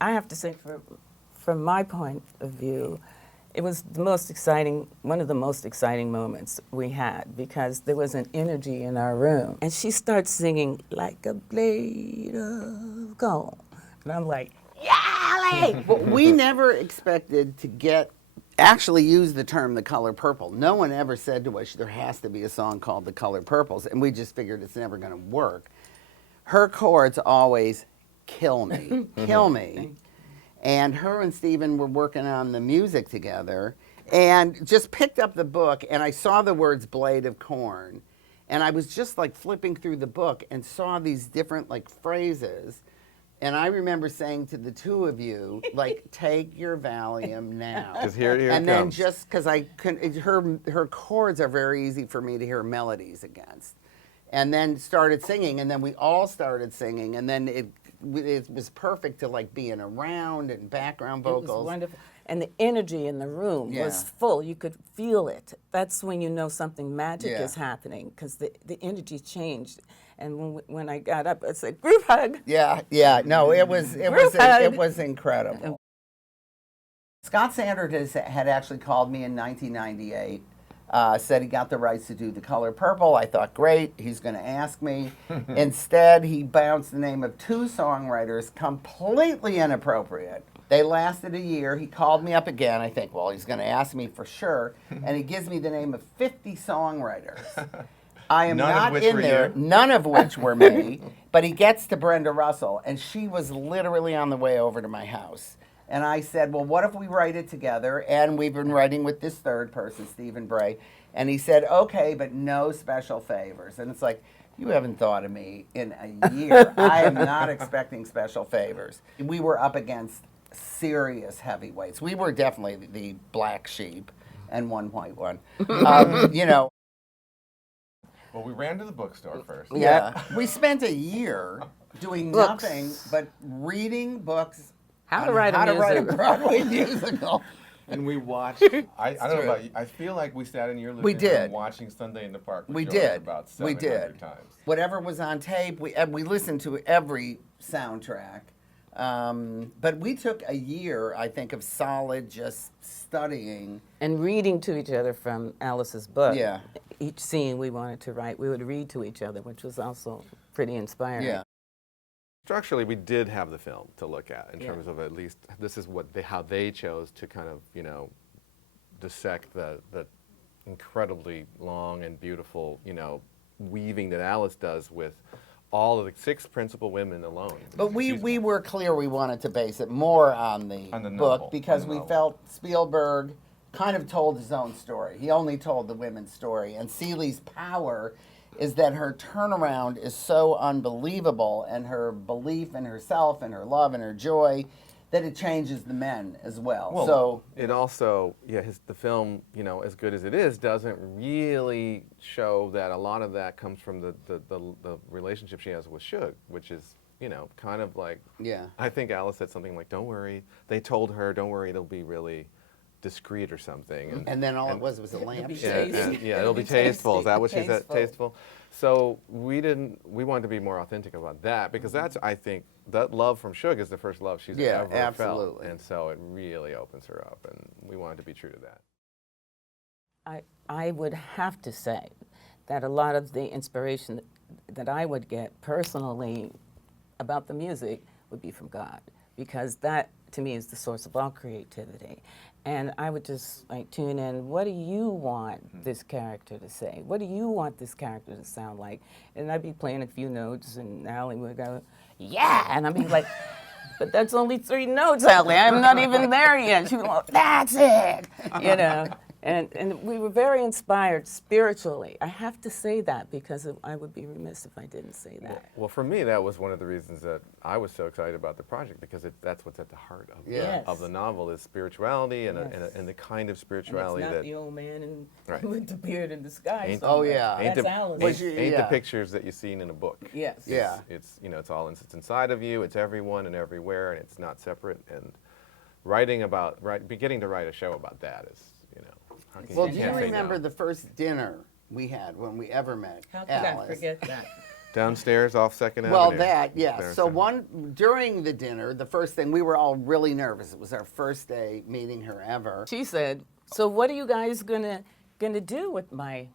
I have to say, from my point of view, it was the most exciting, one of the most exciting moments we had, because there was an energy in our room. And she starts singing, like a blade of gold. And I'm like, yeah, Allee! But we never expected to actually use the term The Color Purple. No one ever said to us there has to be a song called The Color Purples, and we just figured it's never going to work. Her chords always kill me, kill me. And her and Stephen were working on the music together, and just picked up the book, and I saw the words blade of corn, and I was just like flipping through the book and saw these different like phrases. And I remember saying to the two of you, like, take your Valium now. Because here it and comes. then just because I couldn't, her chords are very easy for me to hear melodies against. And then started singing, and then we all started singing, and then it was perfect to like being around and background vocals. It was wonderful. And the energy in the room was full. You could feel it. That's when you know something magic is happening, because the energy changed. And when I got up, I said, group hug. Yeah, no, it was incredible. Scott Sanders had actually called me in 1998, said he got the rights to do The Color Purple. I thought, great, he's going to ask me. Instead, he bounced the name of two songwriters, completely inappropriate. They lasted a year. He called me up again. I think, well, he's going to ask me for sure. And he gives me the name of 50 songwriters. I am not in there, none of which were me, but he gets to Brenda Russell, and she was literally on the way over to my house. And I said, well, what if we write it together? And we've been writing with this third person, Stephen Bray. And he said, okay, but no special favors. And it's like, you haven't thought of me in a year. I am not expecting special favors. We were up against serious heavyweights. We were definitely the black sheep and 1.1. You know. Well, we ran to the bookstore first. Yeah. We spent a year doing nothing but reading books How to write a Broadway musical. And we watched, I don't know about you, I feel like we sat in your living room watching Sunday in the Park with George about 700 times. Whatever was on tape, we listened to every soundtrack. But we took a year, I think, of solid just studying. And reading to each other from Alice's book. Yeah. Each scene we wanted to write, we would read to each other, which was also pretty inspiring. Yeah. Structurally, we did have the film to look at in terms of at least this is what how they chose to kind of, you know, dissect the incredibly long and beautiful, you know, weaving that Alice does with all of the 6 principal women alone. But we were clear we wanted to base it more on the book novel, because we felt Spielberg kind of told his own story. He only told the women's story. And Celie's power is that her turnaround is so unbelievable, and her belief in herself and her love and her joy, that it changes the men as well. So it also, the film, you know, as good as it is, doesn't really show that a lot of that comes from the relationship she has with Shug, which is, you know, kind of like, I think Alice said something like, don't worry. They told her, don't worry, it'll be really discreet or something. And then all it was a lamp. It'll be tasteful. Is that what she said? Tasteful. So we wanted to be more authentic about that, because that's, I think, that love from Shug is the first love she's ever felt. And so it really opens her up, and we wanted to be true to that. I would have to say that a lot of the inspiration that I would get personally about the music would be from God, because that, to me, is the source of all creativity. And I would just like tune in, what do you want this character to say? What do you want this character to sound like? And I'd be playing a few notes, and Allie would go, yeah! And I'd be like, but that's only 3 notes, Allie. I'm not even there yet. She would go, that's it! You know? And we were very inspired spiritually. I have to say that, because I would be remiss if I didn't say that. Well, for me, that was one of the reasons that I was so excited about the project, because that's what's at the heart of the novel is spirituality and the kind of spirituality and it's not that the old man with the beard in the sky. Ain't that's Alice. Ain't the pictures that you've seen in a book. Yes. It's you know, it's inside of you. It's everyone and everywhere, and it's not separate. And beginning to write a show about that is, you know. Well, do you remember the first dinner we had when we ever met? How could I forget that? Downstairs off Second Well, Avenue. that, yeah. There, So during the dinner, the first thing, we were all really nervous. It was our first day meeting her ever. She said, "So what are you guys gonna do with my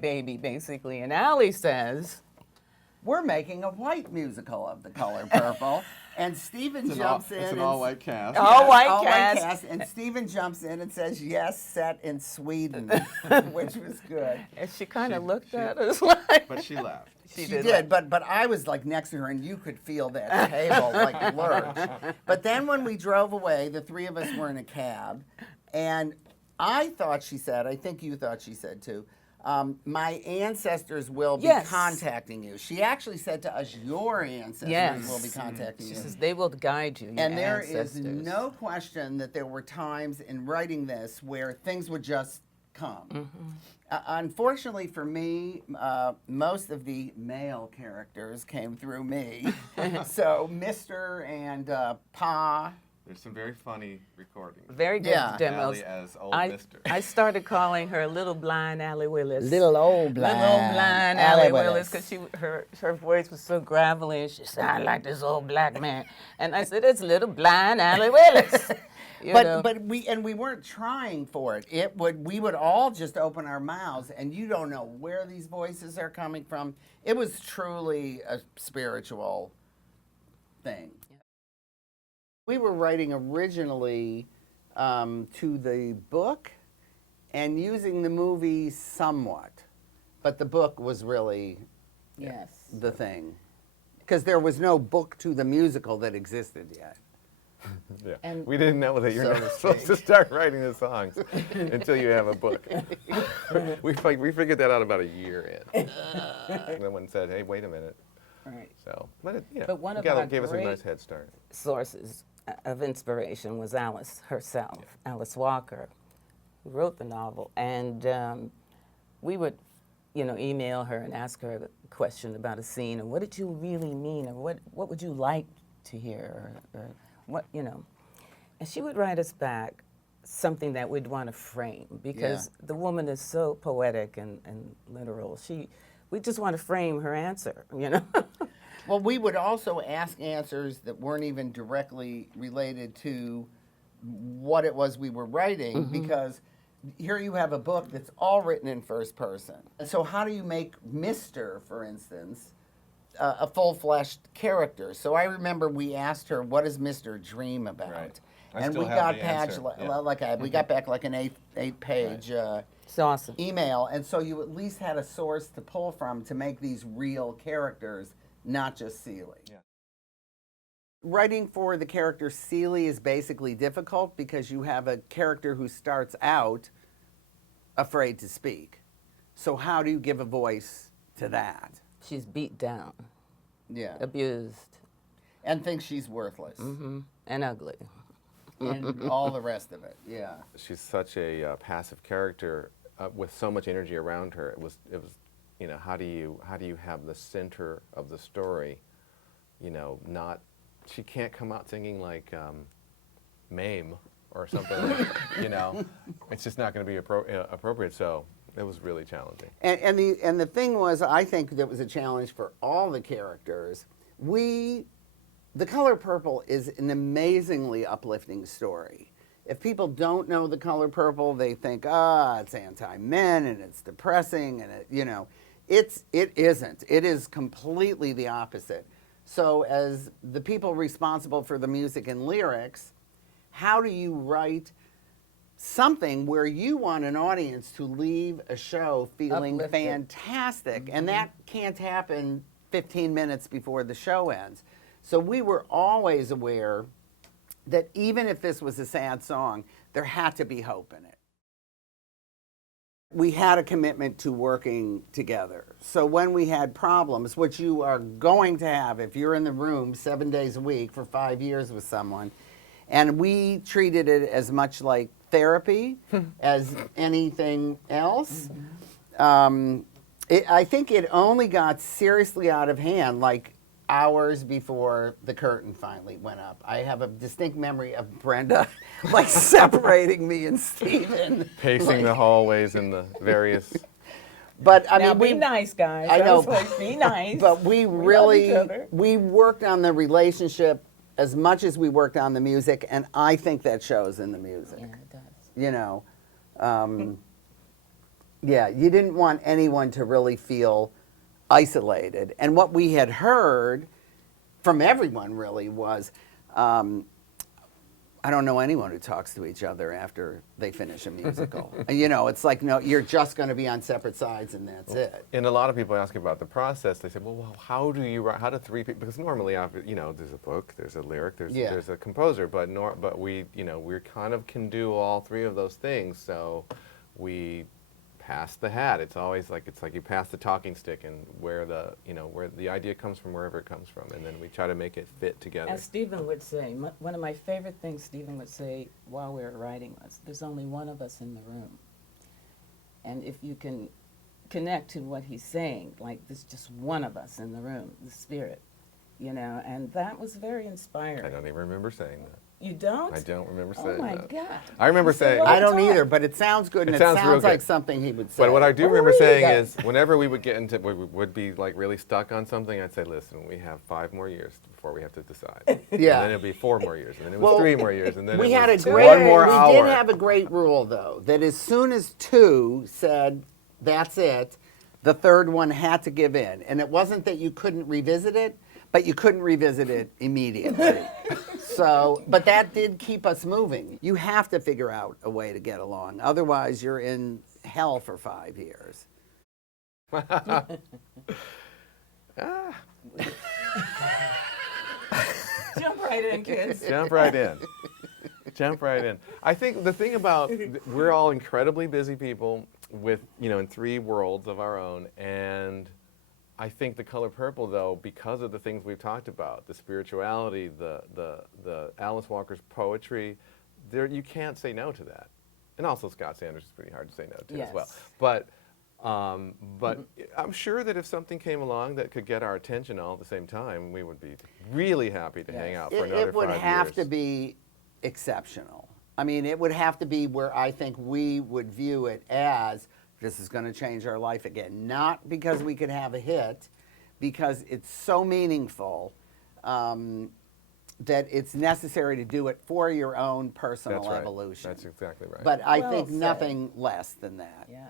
baby, basically?" And Allie says, We're making a white musical of The Color Purple. And Stephen jumps in. It's an and all-white cast. All white all cast. white cast. And Stephen jumps in and says, yes, set in Sweden, which was good. and she kind of looked at us like, But she laughed. She did, but I was like next to her, and you could feel that table like lurch. But then when we drove away, the three of us were in a cab, and I thought she said, I think you thought she said too, my ancestors will be Yes. contacting you. She actually said to us, your ancestors will be contacting She you. says they will guide you. Your And there is ancestors. no question that there were times in writing this where things would just come. Unfortunately for me, most of the male characters came through me. So Mr. and Pa. There's some very funny recordings. Very good Yeah. demos. Allie as old I Mr. started calling her Little Blind Allee Willis. Little old blind. Little old blind Allee Willis, because her voice was so gravelly, and she sounded like this old black man. And I said, "It's Little Blind Allee Willis." You know? But we weren't trying for it. We would all just open our mouths, and you don't know where these voices are coming from. It was truly a spiritual thing. We were writing originally to the book and using the movie somewhat, but the book was really yes. the thing, because there was no book to the musical that existed yet. Yeah. And- We didn't know that you're So not to supposed to start writing the songs until you have a book. we figured that out about a year in. And then one said, "Hey, wait a minute." Right. So, but it, you know, But one of gave our us a great- nice head start. Sources of inspiration was Alice herself, Alice Walker, who wrote the novel. And we would, email her and ask her a question about a scene, and what did you really mean, or what would you like to hear, or what, And she would write us back something that we'd want to frame, because the woman is so poetic and literal. We just want to frame her answer, Well, we would also ask answers that weren't even directly related to what it was we were writing, because here you have a book that's all written in first person. And so how do you make Mr., for instance, a full-fleshed character? So I remember we asked her, what does Mr. dream about? Right. I And still we have got the back answer. we got back like an eight-page It's awesome. email, and so you at least had a source to pull from to make these real characters, not just Seeley. Yeah. Writing for the character Seeley is basically difficult because you have a character who starts out afraid to speak. So how do you give a voice to that? She's beat down, Yeah. abused, And thinks she's worthless. and ugly. And all the rest of it. Yeah. She's such a passive character with so much energy around her. It was, how do you have the center of the story, not, she can't come out singing like Mame or something, it's just not going to be appropriate. So it was really challenging. And the thing was, I think that was a challenge for all the characters. The Color Purple is an amazingly uplifting story. If people don't know The Color Purple, they think, it's anti-men and it's depressing, and it isn't. It is completely the opposite. So as the people responsible for the music and lyrics, how do you write something where you want an audience to leave a show feeling Uplifted. fantastic, and that can't happen 15 minutes before the show ends. So we were always aware that even if this was a sad song, there had to be hope in it. We had a commitment to working together. So when we had problems, which you are going to have if you're in the room 7 days a week for 5 years with someone, and we treated it as much like therapy as anything else. I think it only got seriously out of hand like hours before the curtain finally went up. I have a distinct memory of Brenda like separating me and Stephen. Pacing the hallways in the various But I Now mean, be nice, guys. I know. was like, be nice. But we love really each other. we worked on the relationship as much as we worked on the music, and I think that shows in the music. Yeah, it does. You know, yeah, you didn't want anyone to really feel isolated. And what we had heard from everyone really was, I don't know anyone who talks to each other after they finish a musical. You know, it's like, no, you're just going to be on separate sides and that's it. And a lot of people ask about the process. They say, well, how do you write? How do three people? Because normally, you know, there's a book, there's a lyric, there's a composer, but we, you know, we kind of can do all three of those things. So we pass the hat. It's always like you pass the talking stick, and where the idea comes from, wherever it comes from, and then we try to make it fit together. As Stephen would say, one of my favorite things Stephen would say while we were writing was, there's only one of us in the room. And if you can connect to what he's saying, like there's just one of us in the room, the spirit, you know, and that was very inspiring. I don't even remember saying that. You don't? I don't remember saying Oh my that. God. I remember saying. I don't either, but it sounds good, and it sounds real sounds like good. something he would say. But what I do Oh, remember really? saying Yeah. is, whenever we would get into, we would be like really stuck on something, I'd say, listen, we have 5 more years before we have to decide. Yeah. And then it'd be 4 more years, and then it was 3 more years, and then we it had a was great, 1 more we hour. did have a great rule though, that as soon as 2 said that's it, the third one had to give in. And it wasn't that you couldn't revisit it, but you couldn't revisit it immediately. So, but that did keep us moving. You have to figure out a way to get along. Otherwise, you're in hell for 5 years. Jump right in, kids. Jump right in. Jump right in. I think the thing about, we're all incredibly busy people with, you know, in 3 worlds of our own, and I think The Color Purple, though, because of the things we've talked about, the spirituality, the Alice Walker's poetry, you can't say no to that. And also Scott Sanders is pretty hard to say no to as well. Yes. But I'm sure that if something came along that could get our attention all at the same time, we would be really happy to hang out for another 5 years. It would have to be exceptional. I mean, it would have to be where I think we would view it as, this is going to change our life again. Not because we could have a hit, because it's so meaningful that it's necessary to do it for your own personal That's right. evolution. That's exactly right. But I Well think said. nothing less than that. Yeah.